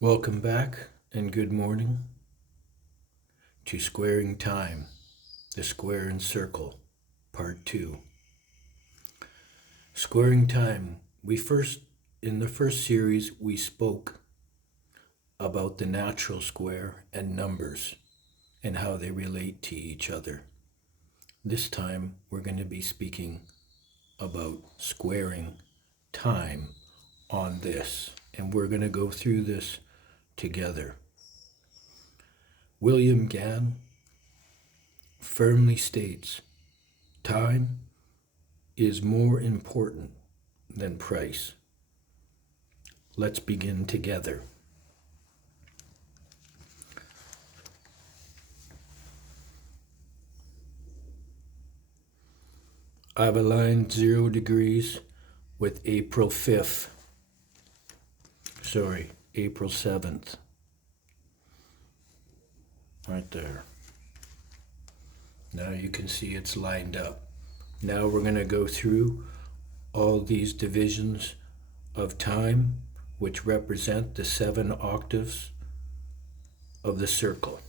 Welcome back and good morning to Squaring Time, the Square and Circle, Part 2. Squaring Time, in the first series, we spoke about the natural square and numbers and how they relate to each other. This time, we're going to be speaking about squaring time on this, and we're going to go through this together. William Gann firmly states, time is more important than price. Let's begin together. I've aligned 0 degrees with April 7th. Right there. Now you can see it's lined up. Now we're going to go through all these divisions of time, which represent the 7 octaves of the circle.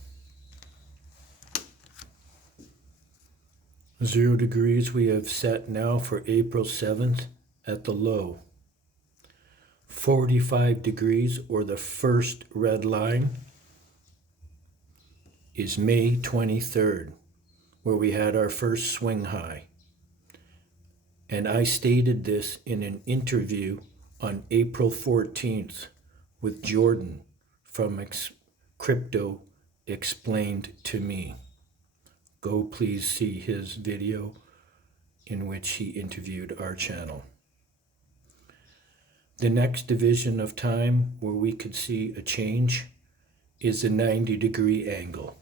0 degrees we have set now for April 7th at the low. 45 degrees, or the first red line, is May 23rd, where we had our first swing high. And I stated this in an interview on April 14th with Jordan from Crypto Explained to Me. Go please see his video in which he interviewed our channel. The next division of time where we could see a change is the 90-degree angle.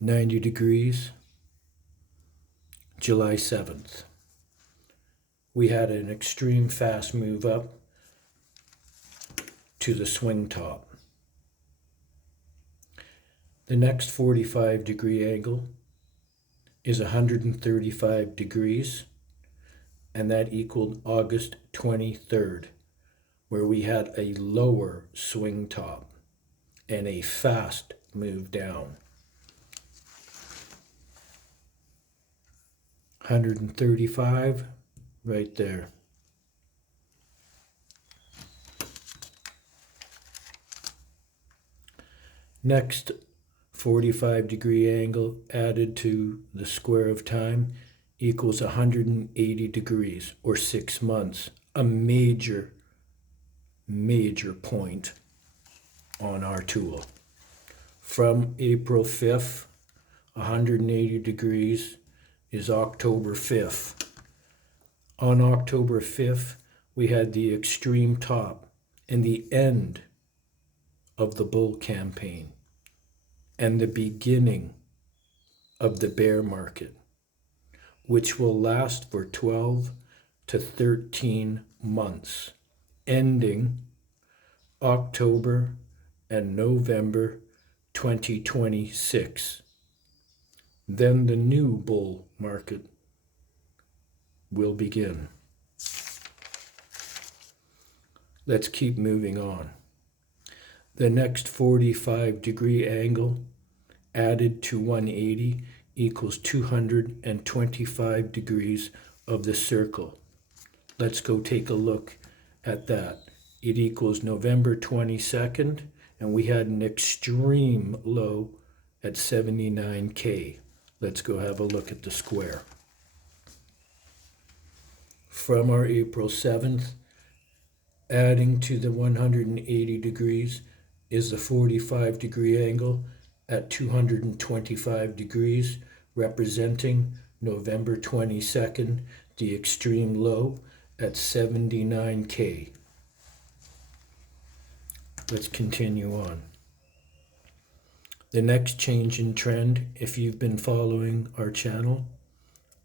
90 degrees, July 7th. We had an extreme fast move up to the swing top. The next 45-degree angle is 135 degrees, and that equaled August 23rd, where we had a lower swing top and a fast move down. 135 right there. Next 45-degree angle added to the square of time equals 180 degrees, or 6 months, a major point on our tool. From April 5th, 180 degrees is October 5th. On October 5th, we had the extreme top and the end of the bull campaign and the beginning of the bear market, which will last for 12 to 13 months, ending October and November 2026. Then the new bull market will begin. Let's keep moving on. The next 45-degree angle added to 180 equals 225 degrees of the circle. Let's go take a look at that. It equals November 22nd, and we had an extreme low at 79K. Let's go have a look at the square. From our April 7th, adding to the 180 degrees is the 45-degree angle at 225 degrees, representing November 22nd, the extreme low at 79K. Let's continue on. The next change in trend, if you've been following our channel,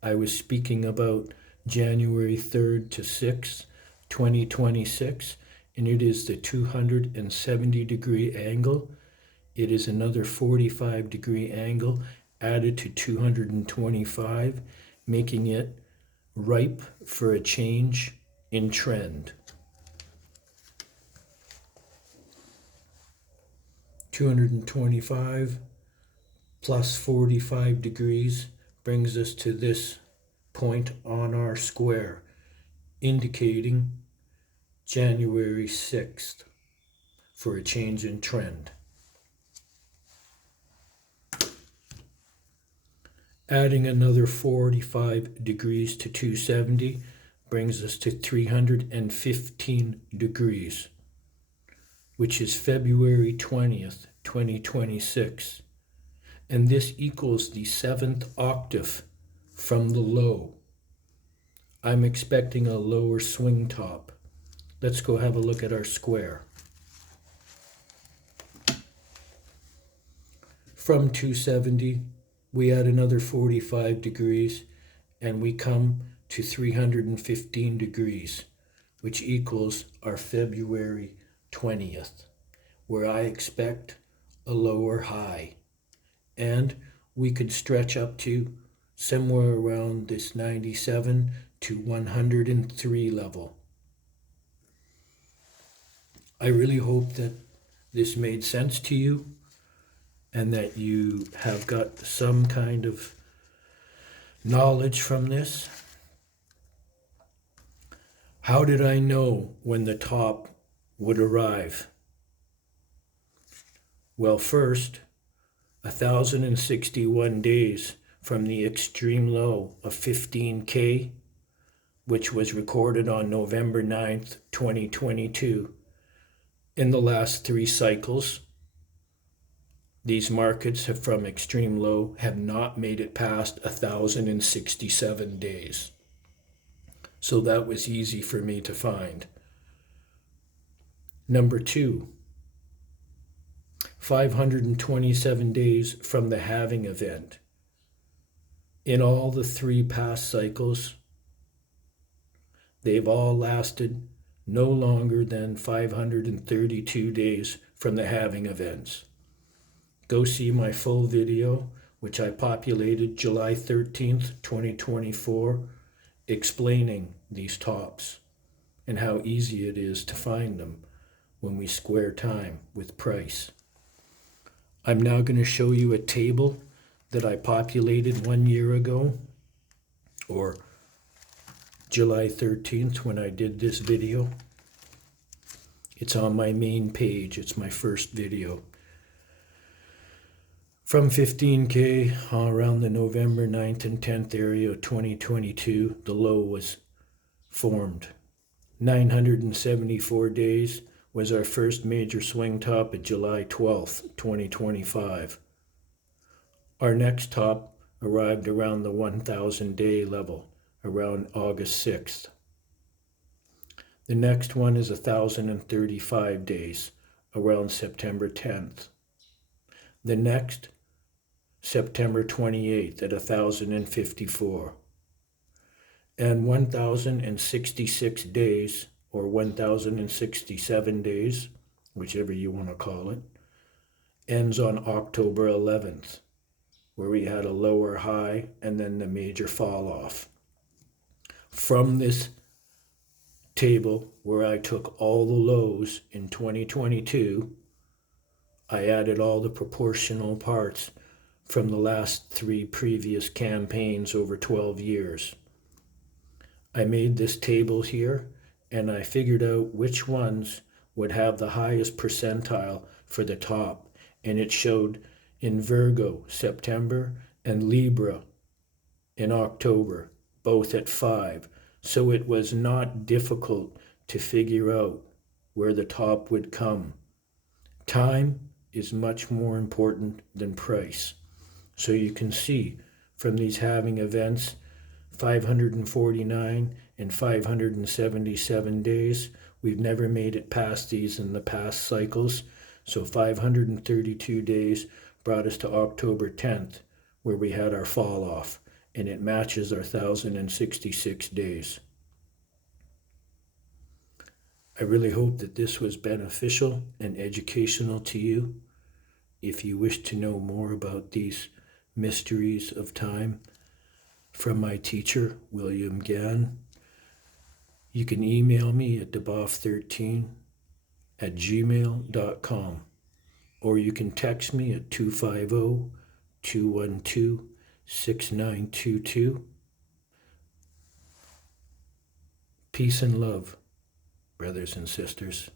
I was speaking about January 3rd to 6th, 2026, and it is the 270-degree angle. It is another 45-degree angle added to 225, making it ripe for a change in trend. 225 plus 45 degrees brings us to this point on our square, indicating January 6th for a change in trend. Adding another 45 degrees to 270 brings us to 315 degrees, which is February 20th, 2026. And this equals the 7th octave from the low. I'm expecting a lower swing top. Let's go have a look at our square. From 270, we add another 45 degrees, and we come to 315 degrees, which equals our February 20th, where I expect a lower high. And we could stretch up to somewhere around this 97 to 103 level. I really hope that this made sense to you and that you have got some kind of knowledge from this. How did I know when the top would arrive? Well, first, 1,061 days from the extreme low of 15K, which was recorded on November 9th, 2022. In the last 3 cycles, these markets from extreme low have not made it past 1,067 days. So that was easy for me to find. Number 2, 527 days from the halving event. In all the 3 past cycles, they've all lasted no longer than 532 days from the halving events. Go see my full video, which I populated July 13th, 2024, explaining these tops and how easy it is to find them when we square time with price. I'm now going to show you a table that I populated 1 year ago, or July 13th when I did this video. It's on my main page. It's my first video. From 15K around the November 9th and 10th area of 2022, the low was formed. 974 days was our first major swing top at July 12th, 2025. Our next top arrived around the 1,000 day level, around August 6th. The next one is 1,035 days, around September 10th. The next, September 28th at 1,054. And 1,066 days, or 1,067 days, whichever you want to call it, ends on October 11th, where we had a lower high and then the major fall off. From this table, where I took all the lows in 2022, I added all the proportional parts from the last 3 previous campaigns over 12 years. I made this table here, and I figured out which ones would have the highest percentile for the top, and it showed in Virgo, September, and Libra in October, both at 5. So it was not difficult to figure out where the top would come. Time is much more important than price. So you can see from these halving events, 549 and 577 days, we've never made it past these in the past cycles. So 532 days brought us to October 10th, where we had our fall off, and it matches our 1,066 days. I really hope that this was beneficial and educational to you. If you wish to know more about these mysteries of time from my teacher, William Gann, you can email me at deboff13@gmail.com. or you can text me at 250-212-6922. Peace and love, brothers and sisters.